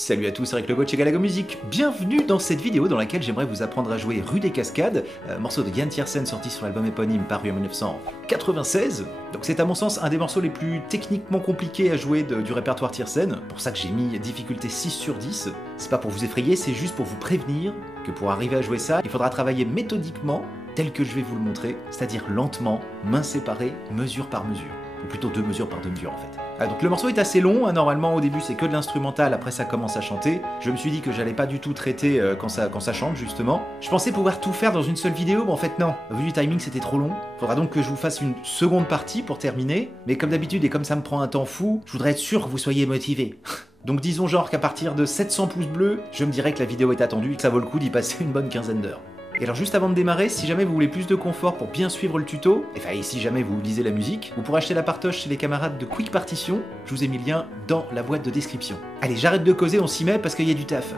Salut à tous, c'est Rick le coach et Galago Musique. Bienvenue dans cette vidéo dans laquelle j'aimerais vous apprendre à jouer Rue des Cascades, morceau de Yann Tiersen sorti sur l'album éponyme paru en 1996. Donc c'est à mon sens un des morceaux les plus techniquement compliqués à jouer du répertoire Tiersen, pour ça que j'ai mis difficulté 6 sur 10. C'est pas pour vous effrayer, c'est juste pour vous prévenir que pour arriver à jouer ça, il faudra travailler méthodiquement, tel que je vais vous le montrer, c'est-à-dire lentement, main séparée, mesure par mesure. Ou plutôt 2 mesures par 2 mesures en fait. Donc le morceau est assez long, normalement au début c'est que de l'instrumental, après ça commence à chanter. Je me suis dit que j'allais pas du tout traiter quand ça chante justement. Je pensais pouvoir tout faire dans une seule vidéo, mais en fait non. Vu du timing c'était trop long. Faudra donc que je vous fasse une seconde partie pour terminer. Mais comme d'habitude et comme ça me prend un temps fou, je voudrais être sûr que vous soyez motivés. Donc disons genre qu'à partir de 700 pouces bleus, je me dirais que la vidéo est attendue et que ça vaut le coup d'y passer une bonne quinzaine d'heures. Et alors juste avant de démarrer, si jamais vous voulez plus de confort pour bien suivre le tuto, et si jamais vous lisez la musique, vous pourrez acheter la partoche chez les camarades de Quick Partition, je vous ai mis le lien dans la boîte de description. Allez, j'arrête de causer, on s'y met parce qu'il y a du taf.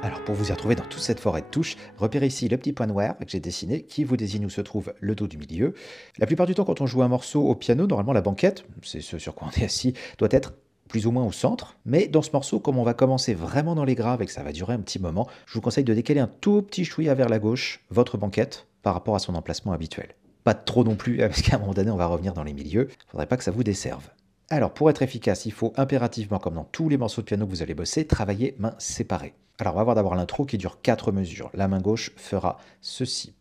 Alors pour vous y retrouver dans toute cette forêt de touches, repérez ici le petit point noir que j'ai dessiné qui vous désigne où se trouve le do du milieu. La plupart du temps quand on joue un morceau au piano, normalement la banquette, c'est ce sur quoi on est assis, doit être plus ou moins au centre, mais dans ce morceau, comme on va commencer vraiment dans les graves et que ça va durer un petit moment, je vous conseille de décaler un tout petit chouïa vers la gauche votre banquette par rapport à son emplacement habituel. Pas trop non plus, parce qu'à un moment donné, on va revenir dans les milieux, faudrait pas que ça vous desserve. Alors pour être efficace, il faut impérativement, comme dans tous les morceaux de piano que vous allez bosser, travailler main séparée. Alors on va voir d'abord l'intro qui dure 4 mesures. La main gauche fera ceci.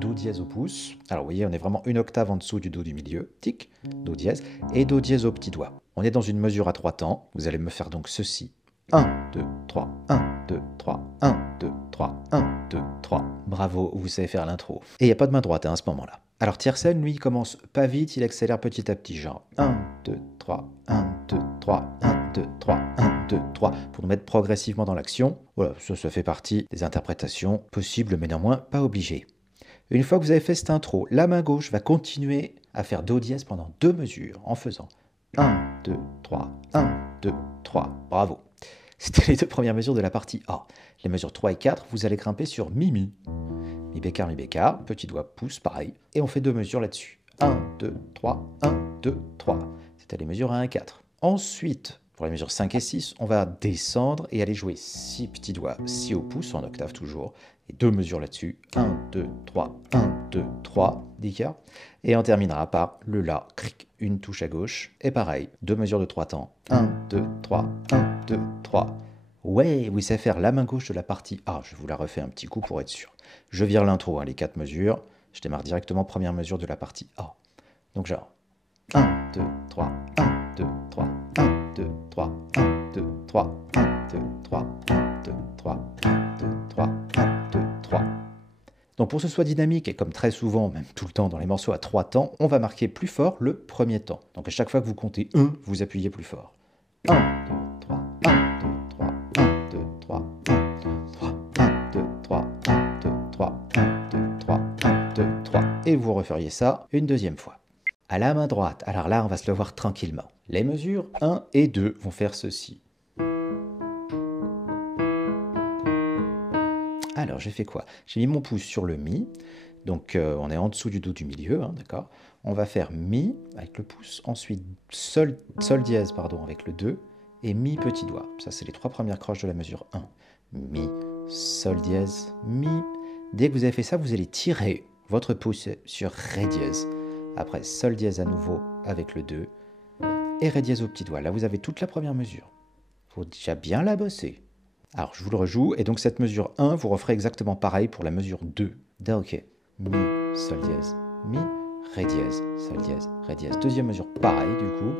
Do dièse au pouce. Alors vous voyez, on est vraiment une octave en dessous du do du milieu. Tic, do dièse. Et do dièse au petit doigt. On est dans une mesure à 3 temps. Vous allez me faire donc ceci. 1, 2, 3, 1, 2, 3, 1, 2, 3, 1, 2, 3. Bravo, vous savez faire l'intro. Et il n'y a pas de main droite à ce moment-là. Alors Tiersen, lui, il commence pas vite, il accélère petit à petit, genre 1, 2, 3, 1, 2, 3, 1, 2, 3, 1, 2, 3, pour nous mettre progressivement dans l'action. Voilà, ça fait partie des interprétations possibles, mais néanmoins pas obligées. Une fois que vous avez fait cette intro, la main gauche va continuer à faire do dièse pendant 2 mesures en faisant 1, 2, 3, 1, 2, 3. Bravo. C'était les 2 premières mesures de la partie A. Les mesures 3 et 4, vous allez grimper sur mi, mi. Mi bécard, petit doigt pouce, pareil. Et on fait 2 mesures là-dessus. 1, 2, 3, 1, 2, 3. C'était les mesures 1 et 4. Ensuite, pour les mesures 5 et 6, on va descendre et aller jouer 6 petits doigts, 6 au pouce, en octave toujours. Et 2 mesures là-dessus. 1, 2, 3, 1, 2, 3, d'écart. Et on terminera par le La, cric, une touche à gauche. Et pareil, 2 mesures de 3 temps. 1, 2, 3, 1, 2, 3. Ouais, vous savez faire la main gauche de la partie A. Je vous la refais un petit coup pour être sûr. Je vire l'intro, les 4 mesures. Je démarre directement première mesure de la partie A. Donc genre 1, 2, 3, 1, 2, 3, 1, 2, 3, 1, 2, 3, 1, 2, 3, 1, 2, 3, 1, 2, 3, 1, 2, 3. Donc pour que ce soit dynamique, et comme très souvent, même tout le temps dans les morceaux à 3 temps, on va marquer plus fort le premier temps. Donc à chaque fois que vous comptez 1, vous appuyez plus fort. 1, 2, 3, 1, 2, 3, 1, 2, 3, 1, 2, 3, 1, 2, 3, 1, 2, 3, 1, 2, 3, 1, 2, 3. Et vous referiez ça une deuxième fois. À la main droite, alors là on va se le voir tranquillement. Les mesures 1 et 2 vont faire ceci. Alors j'ai fait quoi? J'ai mis mon pouce sur le Mi, donc on est en dessous du do du milieu, d'accord? On va faire Mi avec le pouce, ensuite Sol dièse pardon, avec le 2, et Mi petit doigt. Ça c'est les 3 premières croches de la mesure 1. Mi, Sol dièse, Mi. Dès que vous avez fait ça, vous allez tirer votre pouce sur Ré dièse. Après Sol dièse à nouveau avec le 2, et Ré dièse au petit doigt. Là vous avez toute la première mesure. Il faut déjà bien la bosser. Alors, je vous le rejoue, et donc cette mesure 1, vous referez exactement pareil pour la mesure 2. Ok, Mi, Sol dièse, Mi, Ré dièse, Sol dièse, Ré dièse. Deuxième mesure, pareil du coup.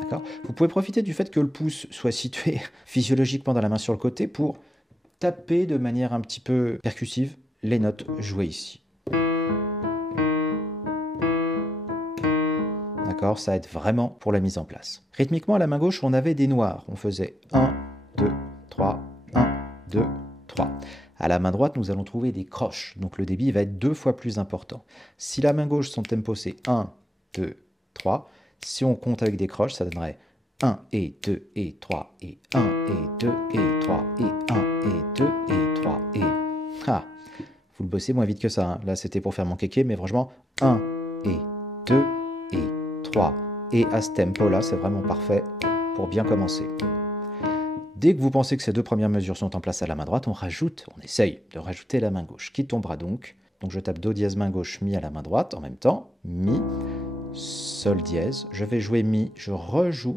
D'accord? Vous pouvez profiter du fait que le pouce soit situé physiologiquement dans la main sur le côté pour taper de manière un petit peu percussive les notes jouées ici. Ça aide vraiment pour la mise en place. Rythmiquement, à la main gauche, on avait des noirs. On faisait 1, 2, 3, 1, 2, 3. À la main droite, nous allons trouver des croches. Donc le débit va être 2 fois plus important. Si la main gauche, son tempo, c'est 1, 2, 3. Si on compte avec des croches, ça donnerait 1 et 2 et 3 et 1 et 2 et 3 et 1 et 2 et 3 et... Ah, vous le bossez moins vite que ça. Là, c'était pour faire mon kéké, mais franchement, 1 et 2 et 3 et à ce tempo-là, c'est vraiment parfait pour bien commencer. Dès que vous pensez que ces deux premières mesures sont en place à la main droite, on essaye de rajouter la main gauche, qui tombera donc. Donc je tape Do dièse main gauche, Mi à la main droite en même temps, Mi, Sol dièse, je vais jouer Mi, je rejoue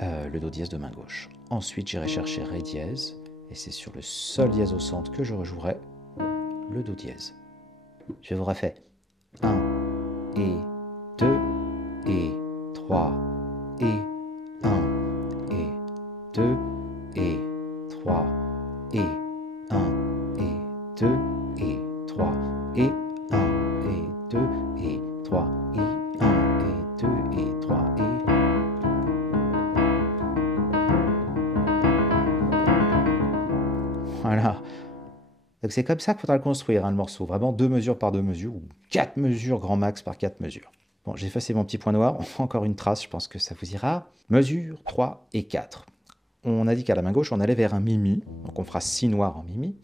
le Do dièse de main gauche. Ensuite j'irai chercher Ré dièse, et c'est sur le Sol dièse au centre que je rejouerai le Do dièse. Je vous refais 1 et 2 et 3 et 1 et 2 et 3 et 1 et 2 et 3 et 1 et 2 et 3 et 1 et 2 et 3 et... Voilà. Donc c'est comme ça qu'il faudra le construire, hein, le morceau. Vraiment 2 mesures par 2 mesures, ou 4 mesures grand max par 4 mesures. Bon, j'ai effacé mon petit point noir, on fait encore une trace, je pense que ça vous ira. Mesure 3 et 4. On a dit qu'à la main gauche, on allait vers un mi-mi, donc on fera si noir en mi-mi.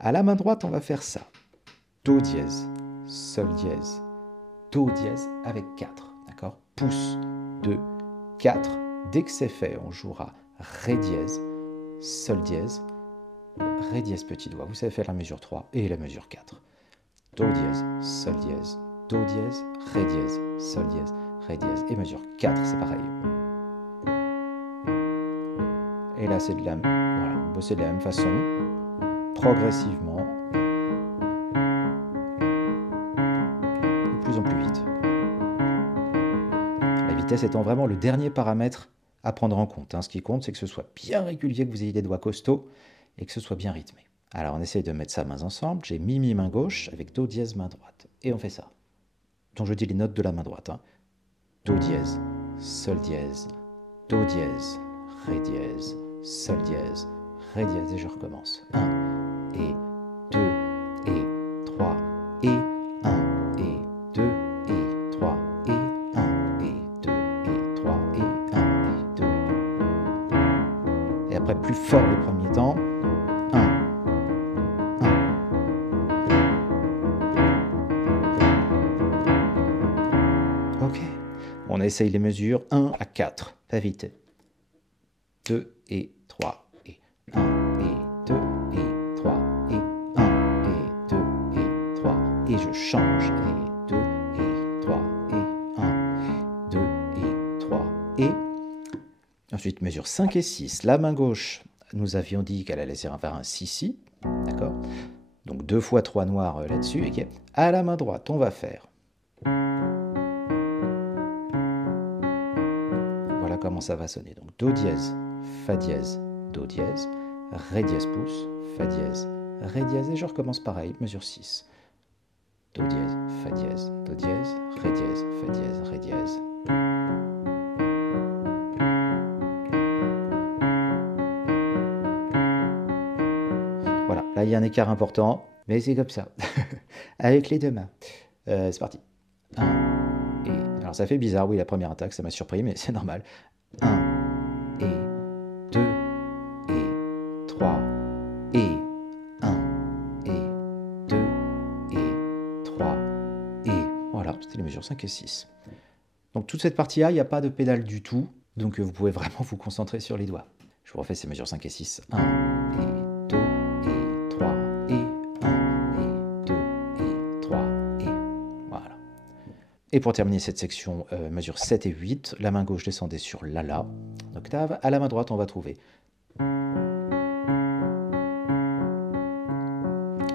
À la main droite, on va faire ça. Do dièse, Sol dièse, Do dièse avec 4, d'accord? Pouce, 2, 4. Dès que c'est fait, on jouera Ré dièse, Sol dièse, Ré dièse petit doigt. Vous savez faire la mesure 3 et la mesure 4. Do dièse, Sol dièse, Do dièse, Ré dièse, Sol dièse, Ré dièse. Et mesure 4, c'est pareil. Et là, c'est de la, voilà, vous bossez de la même façon, progressivement, de plus en plus vite. La vitesse étant vraiment le dernier paramètre à prendre en compte. Ce qui compte, c'est que ce soit bien régulier, que vous ayez des doigts costauds et que ce soit bien rythmé. Alors, on essaye de mettre ça mains ensemble. J'ai Mi, Mi, main gauche, avec Do dièse, main droite. Et on fait ça. Donc, je dis les notes de la main droite. Do dièse, Sol dièse, Do dièse, Ré dièse, Sol dièse, Ré dièse, et je recommence. 1 et 2 et 3 et 1 et 2 et 3 et 1 et 2 et 3 et 1 et 2. Et après, plus fort le premier temps. 1, 1. Ok. On essaye les mesures 1 à 4. Pas vite. 2 et 3 et 1 et 2 et 3 et 1 et 2 et 3 et je change et 2 et 3 et 1 et 2 et 3 et ensuite mesure 5 et 6. La main gauche, nous avions dit qu'elle allait faire un si-si, d'accord? Donc 2 fois 3 noirs là-dessus. Okay. À la main droite, on va faire. Voilà comment ça va sonner. Donc Do dièse, Fa dièse, Do dièse, Ré dièse pouce, Fa dièse, Ré dièse, et je recommence pareil, mesure 6. Do dièse, Fa dièse, Do dièse, Ré dièse, Fa dièse, Ré dièse. Voilà, là il y a un écart important, mais c'est comme ça, avec les deux mains. C'est parti. 1 et... Alors ça fait bizarre, oui, la première attaque, ça m'a surpris, mais c'est normal. 1 et 2 et 3 et 1 et 2 et 3 et... Voilà, c'était les mesures 5 et 6. Donc toute cette partie-là, il n'y a pas de pédale du tout, donc vous pouvez vraiment vous concentrer sur les doigts. Je vous refais ces mesures 5 et 6. 1 et 2 et 3 et 1 et 2 et 3 et... Voilà. Et pour terminer cette section, mesure 7 et 8, la main gauche descendait sur la, octave. À la main droite, on va trouver.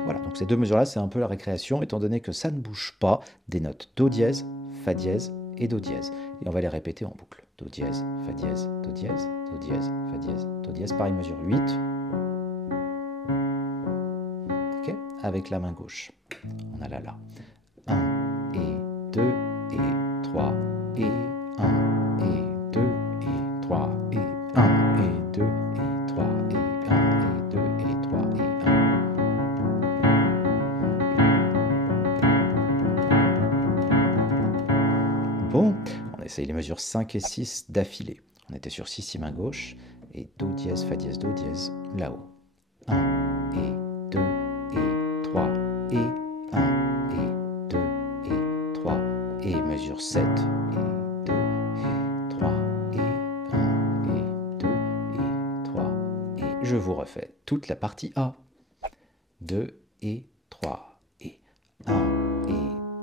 Voilà, donc ces deux mesures-là, c'est un peu la récréation, étant donné que ça ne bouge pas des notes Do dièse, Fa dièse et Do dièse. Et on va les répéter en boucle. Do dièse, Fa dièse, Do dièse, Do dièse, Fa dièse, Do dièse. Pareil, mesure 8. Ok, avec la main gauche. On a la. 1 et 2 et 3 et 1 et 2 et 3 et 1 et 2 et 3 et 1 et 2 et 3 et 1. Bon, on essaye les mesures 5 et 6 d'affilée. On était sur si main gauche et Do dièse, Fa dièse, Do dièse là-haut. 1 et 2 et 3 et 1 et 2 et 3 et mesure 7 et 2 Je vous refais toute la partie A. 2 et 3 et 1 et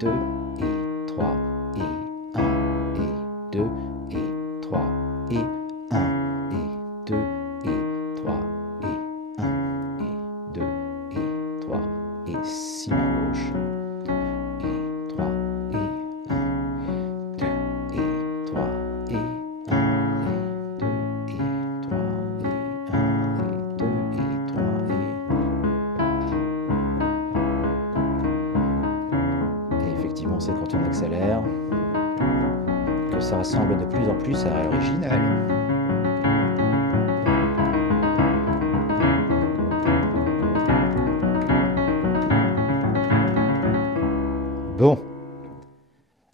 2 et 3 et 1 et 2 et 3 et 1 et 2 et 3 et 1 et 2 et 3 et 6 mains gauche. Et 3 et 1, 2 et 3 et 1 et 2 et 3 et 1 et 2 et 3 et effectivement, c'est quand on accélère que ça ressemble de plus en plus à l'original. Bon.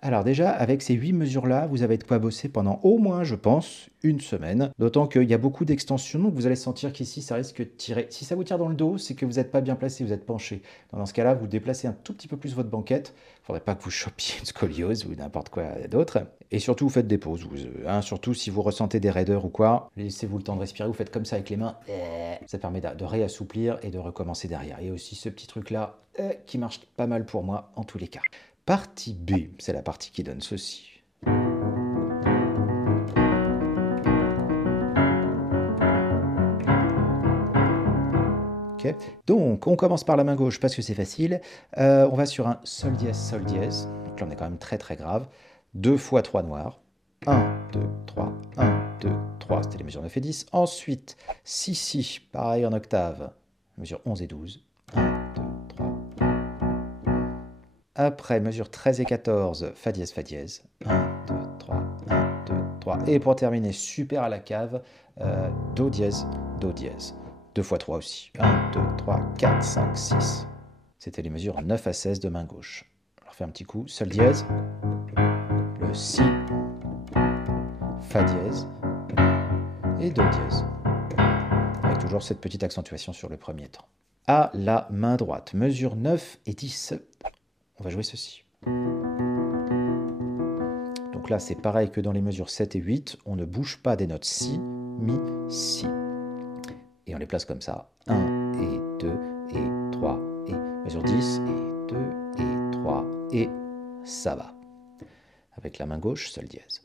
Alors déjà, avec ces 8 mesures-là, vous avez de quoi bosser pendant au moins, je pense, une semaine. D'autant qu'il y a beaucoup d'extensions, donc vous allez sentir qu'ici, ça risque de tirer. Si ça vous tire dans le dos, c'est que vous n'êtes pas bien placé, vous êtes penché. Dans ce cas-là, vous déplacez un tout petit peu plus votre banquette. Il ne faudrait pas que vous chopiez une scoliose ou n'importe quoi d'autre. Et surtout, vous faites des pauses. Surtout si vous ressentez des raideurs ou quoi, laissez-vous le temps de respirer. Vous faites comme ça avec les mains. Ça permet de réassouplir et de recommencer derrière. Et aussi ce petit truc-là qui marche pas mal pour moi en tous les cas. Partie B, c'est la partie qui donne ceci. Okay. Donc, on commence par la main gauche parce que c'est facile. On va sur un sol dièse, sol dièse. Donc là, on est quand même très très grave. 2 fois 3 noirs. 1, 2, 3, 1, 2, 3. C'était les mesures 9 et 10. Ensuite, si, si, pareil en octave. Mesure 11 et 12. 1, 2, 3. Après, mesure 13 et 14, fa dièse, fa dièse. 1, 2, 3, 1, 2, 3. Et pour terminer, super à la cave, do dièse, do dièse. 2 fois 3 aussi. 1, 2, 3, 4, 5, 6. C'était les mesures 9 à 16 de main gauche. Alors, fais un petit coup. Sol dièse, le si, fa dièse et do dièse. Avec toujours cette petite accentuation sur le premier temps. À la main droite, mesure 9 et 10. On va jouer ceci. Donc là, c'est pareil que dans les mesures 7 et 8. On ne bouge pas des notes si, mi, si. Et on les place comme ça. 1 et 2 et 3 et mesure 10 et 2 et 3 et ça va. Avec la main gauche, sol dièse.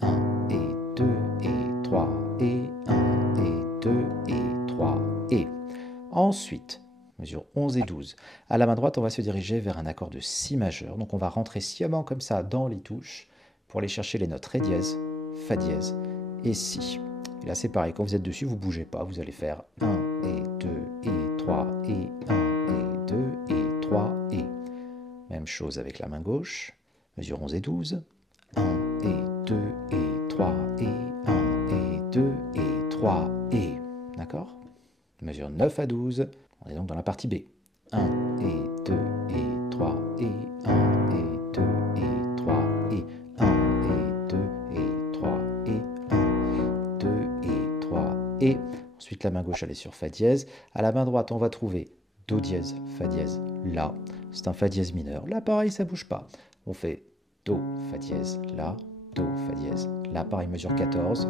1 et 2 et 3 et 1 et 2 et 3 et. Ensuite, mesure 11 et 12. À la main droite, on va se diriger vers un accord de si majeur. Donc on va rentrer sciemment comme ça dans les touches pour aller chercher les notes ré dièse, fa dièse et si. Et là c'est pareil, quand vous êtes dessus, vous ne bougez pas. Vous allez faire 1 et 2 et 3 et 1 et 2 et 3 et. Même chose avec la main gauche. Mesure 11 et 12. 1 et 2 et 3 et 1 et 2 et 3 et. D'accord? Mesure 9 à 12. On est donc dans la partie B. 1 et 2 et 3 et 1 et 2 et 3 et 1 et 2 et 3 et 1, 2 et 3 et. Ensuite la main gauche elle est sur fa dièse. À la main droite on va trouver do dièse, fa dièse, la. C'est un fa dièse mineur. Là pareil ça bouge pas. On fait do, fa dièse, la, do, fa dièse. Là pareil mesure 14.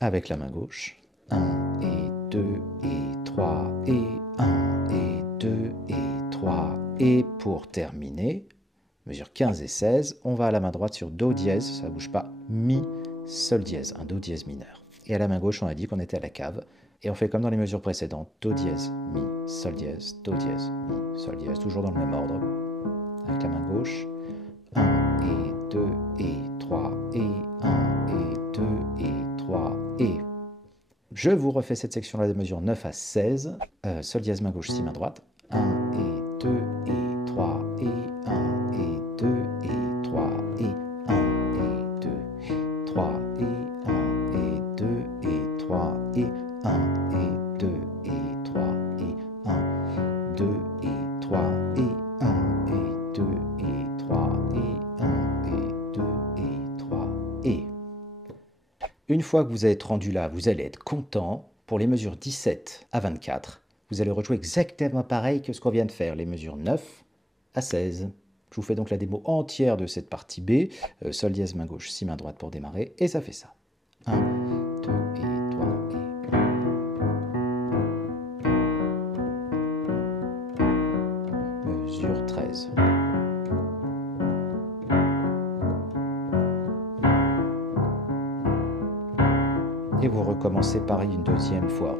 Avec la main gauche. 1 et 2 et 3 et 1 et 2 et 3 et pour terminer, mesure 15 et 16, on va à la main droite sur do dièse, ça ne bouge pas, mi, sol dièse, un do dièse mineur. Et à la main gauche, on a dit qu'on était à la cave. Et on fait comme dans les mesures précédentes, do dièse, mi, sol dièse, do dièse, mi, sol dièse, toujours dans le même ordre. Avec la main gauche, 1 et 2 et 3 et 1 et 2 et 3 et. Je vous refais cette section-là de mesure 9 à 16. Sol dièse main gauche, si main droite. 1 et 2 et 3 et 1 et 2 et 3 et 1 et 2 et 3 et 1 et 2 et 3 et 1 et 2 et 3 et 1, 2 et 3 et 1 et 2 et 3 et 1 et 2 et 3 et. Une fois que vous êtes rendu là, vous allez être content. Pour les mesures 17 à 24, vous allez rejouer exactement pareil que ce qu'on vient de faire, les mesures 9 à 16. Je vous fais donc la démo entière de cette partie B. Sol dièse main gauche, si main droite pour démarrer, et ça fait ça. 1, 2 et 3 13. Et vous recommencez pareil une deuxième fois.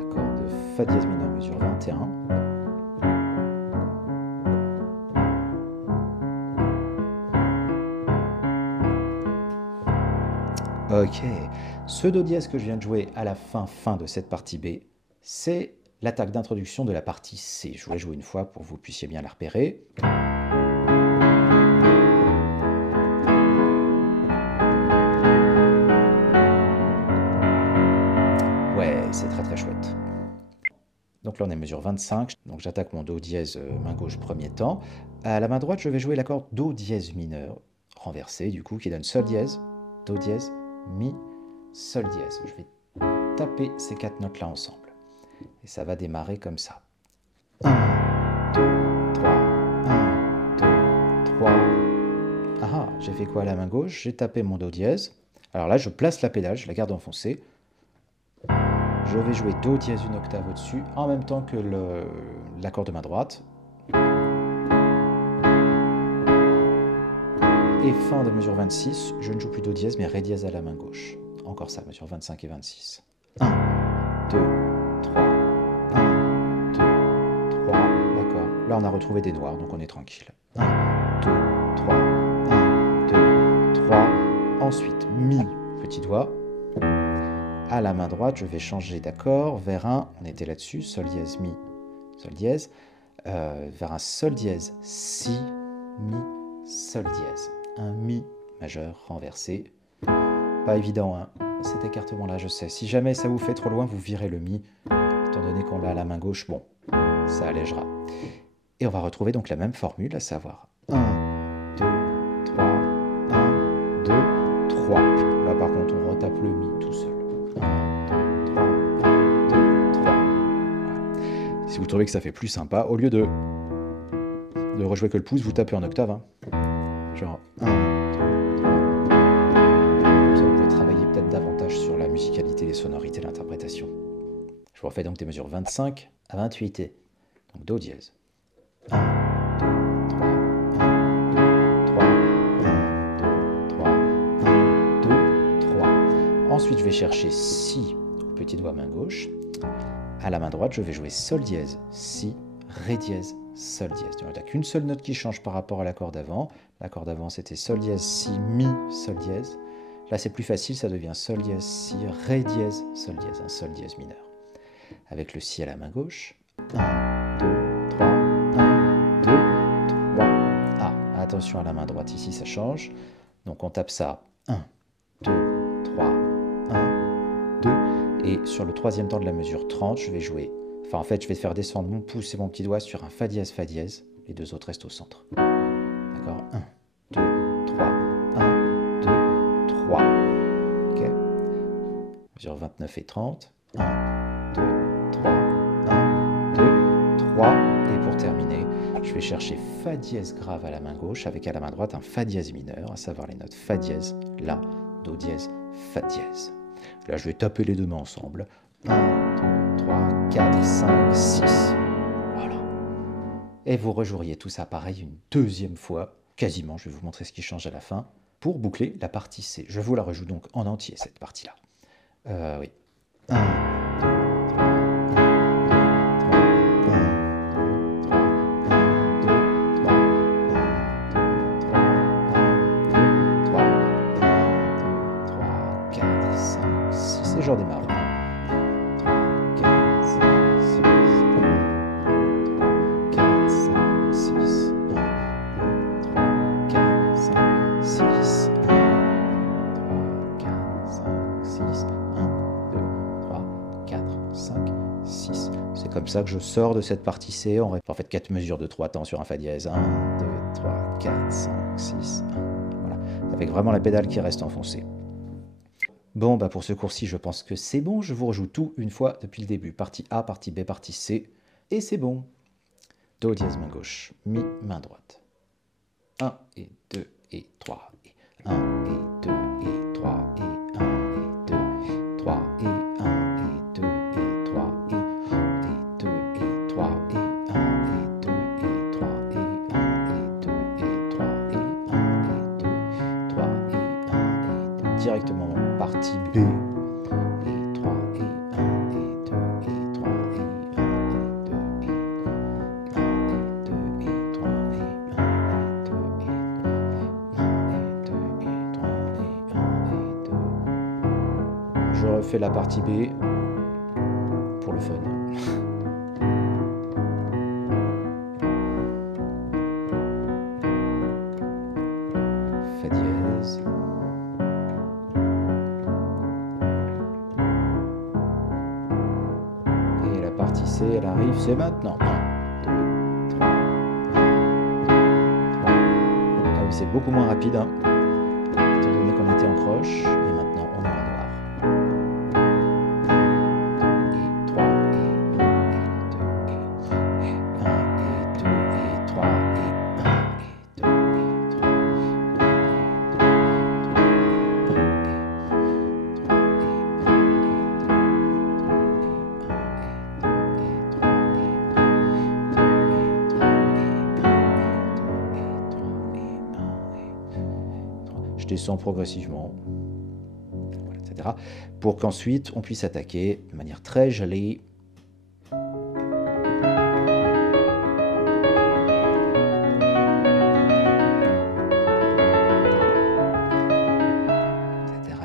Accord de Fa dièse mineur mesure 21. Ok, ce Do dièse que je viens de jouer à la fin de cette partie B, c'est l'attaque d'introduction de la partie C. Je vous l'ai joué une fois pour que vous puissiez bien la repérer. Ouais, c'est très très chouette. Donc là on est mesure 25, donc j'attaque mon Do dièse main gauche premier temps. À la main droite je vais jouer l'accord Do dièse mineur, renversé du coup, qui donne Sol dièse, Do dièse, Mi, Sol dièse. Je vais taper ces 4 notes là ensemble. Et ça va démarrer comme ça. 1, 2, 3, 1, 2, 3. Ah, j'ai fait quoi à la main gauche? J'ai tapé mon Do dièse. Alors là, je place la pédale, je la garde enfoncée. Je vais jouer Do dièse une octave au-dessus, en même temps que l'accord de main droite. Et fin de mesure 26, je ne joue plus Do dièse, mais Ré dièse à la main gauche. Encore ça, mesure 25 et 26. 1, 2, 3, 1, 2, 3, d'accord. Là, on a retrouvé des noirs, donc on est tranquille. 1, 2, 3, 1, 2, 3. Ensuite, Mi, petit doigt. À la main droite, je vais changer d'accord vers un, on était là-dessus, Sol dièse, Mi, Sol dièse, vers un Sol dièse, Si, Mi, Sol dièse. Un Mi majeur renversé. Pas évident, hein, cet écartement-là, je sais. Si jamais ça vous fait trop loin, vous virez le Mi. Étant donné qu'on l'a à la main gauche, bon, ça allégera. Et on va retrouver donc la même formule, à savoir 1, 2, 3, 1, 2, 3. Là, par contre, on retape le Mi tout seul. 1, 2, 3, 1, 2, 3. Voilà. Si vous trouvez que ça fait plus sympa, au lieu de rejouer que le pouce, vous tapez en octave. Hein. Genre 1, 2, 3. Comme ça, vous pouvez travailler peut-être davantage sur la musicalité, les sonorités, l'interprétation. Je vous refais donc des mesures 25 à 28. Donc Do dièse. 1, 2, 3, 1, 2, 3, 1, 2, 3, 1, 2, 3. Ensuite, je vais chercher Si au petit doigt main gauche. À la main droite, je vais jouer Sol dièse, Si, Ré dièse, Sol dièse. Donc, il n'y a qu'une seule note qui change par rapport à l'accord d'avant. L'accord d'avant, c'était Sol dièse, Si, Mi, Sol dièse. Là, c'est plus facile, ça devient Sol dièse, Si, Ré dièse, Sol dièse, un Sol dièse mineur. Avec le Si à la main gauche. 1, 2, 3, 1, 2, 3. Ah, attention à la main droite, ici ça change. Donc on tape ça. 1, 2, 3, 1, 2. Et sur le troisième temps de la mesure 30, je vais jouer. Enfin, en fait, je vais faire descendre mon pouce et mon petit doigt sur un Fa dièse. Les deux autres restent au centre. D'accord? 1, 2, 3, 1, 2, 3. Ok? Mesure 29 et 30. 1, 2, 3, 1, 2, 3. Et pour terminer, je vais chercher Fa dièse grave à la main gauche avec à la main droite un Fa dièse mineur, à savoir les notes Fa dièse, La, Do dièse, Fa dièse. Là, je vais taper les deux mains ensemble. 1, 2, 3, 4, 5, 6. Voilà. Et vous rejoueriez tout ça pareil une deuxième fois, quasiment. Je vais vous montrer ce qui change à la fin, pour boucler la partie C. Je vous la rejoue donc en entier, cette partie-là. Oui. 1, 2, 3, 1, 2, 3, 1, 2, 3, 1, 2, 3, 1, 2, 3, 1, 2, 3, 4, 5, 6. Et je redémarre. 3, 4, 5, 6. 1, 2, 3, 4, 5, 6. 1, 2, 3, 4, 5, 6. 1, 2, 3, 4, 5, 6. 5, 6. C'est comme ça que je sors de cette partie C. On répète en fait 4 mesures de 3 temps sur un Fa dièse. 1, 2, 3, 4, 5, 6, 1. Voilà. Avec vraiment la pédale qui reste enfoncée. Bon, bah pour ce cours-ci, je pense que c'est bon. Je vous rejoue tout une fois depuis le début. Partie A, partie B, partie C. Et c'est bon. Do dièse main gauche, Mi main droite. 1 et 2 et 3 et 1 et 2 et 3 et 1 et 2, 3 et refait la partie B pour le fun. Fa dièse. Et la partie C, elle arrive, c'est maintenant. 1, 2, 3. Là où c'est beaucoup moins rapide, hein, étant donné qu'on était en croche. Et maintenant, on est en noir. Et 3, et 1, et 2, et 1, et 2, et 3, et 1, et 2, et 3. Je descends progressivement, voilà, etc. Pour qu'ensuite on puisse attaquer de manière très jolie.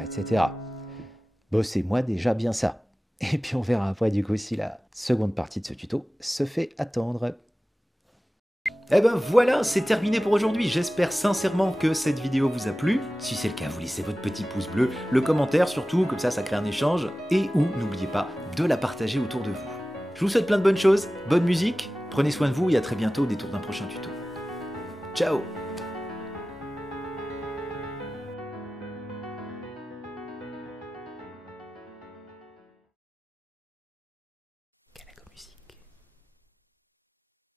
Etc. Bossez-moi déjà bien ça. Et puis on verra après du coup si la seconde partie de ce tuto se fait attendre. Et ben voilà, c'est terminé pour aujourd'hui. J'espère sincèrement que cette vidéo vous a plu. Si c'est le cas, vous laissez votre petit pouce bleu, le commentaire surtout, comme ça crée un échange. Et ou, n'oubliez pas de la partager autour de vous. Je vous souhaite plein de bonnes choses, bonne musique, prenez soin de vous et à très bientôt au détour d'un prochain tuto. Ciao!